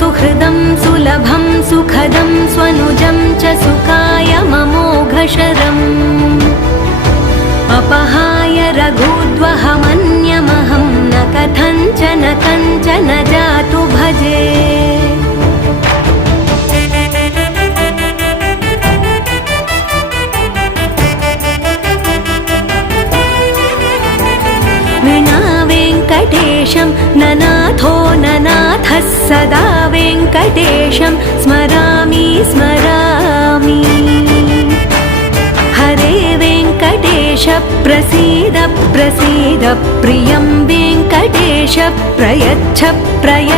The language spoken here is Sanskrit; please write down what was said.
सुहृदं सुलभं सुखदं स्वनुजं च सुखाय ममोघशरम् अपहाय रघुद्वहमन्यमहं न कथञ्चन कञ्चन जातु भजे। विना वेङ्कटेशं ननाथो ननाथः सदा वेङ्कटेशं स्मरामि स्मरामि। हरे वेङ्कटेश प्रसीद प्रसीद प्रियं वेङ्कटेश प्रयच्छ प्रयच्छ।